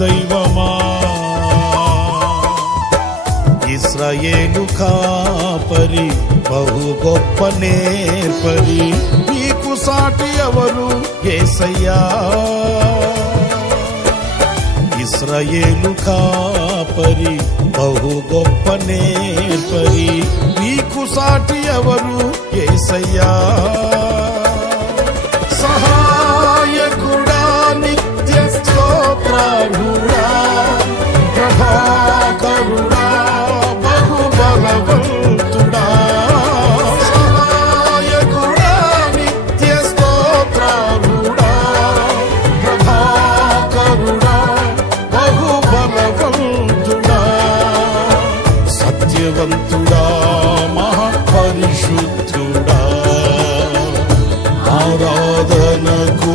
దైవమా, ఇశ్రాయేలు కాపరి బహు గొప్ప నేర్పరి, నీకు సాటి ఎవరు యేసయ్యా. ఇశ్రాయేలు కాపరి బహు గొప్ప నేర్పరి, నీకు సాటి ఎవరు యేసయ్యా. సహాయకుడా, నిత్య స్తోత్రార్హుడా, ప్రభాకరుడా, బహు బలవంతుడా. సహాయకుడా, నిత్య స్తోత్రార్హుడా, ప్రభాకరుడా, బహు బలవంతుడా. సత్యవంతుడా, మహాపరిశుద్ధుడా, ఆరాధనకు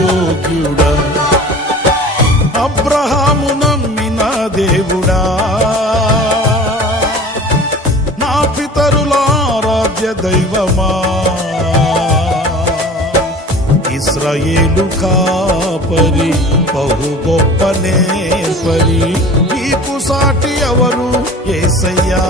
యోగ్యుడా. అబ్రహాము నమ్మిన దేవుడా, నా పితరుల ఆరాధ్య దైవమా, ఇశ్రాయేలు కాపరి బహు గొప్ప నేర్పరి, నీకు సాటి ఎవరు యేసయ్యా.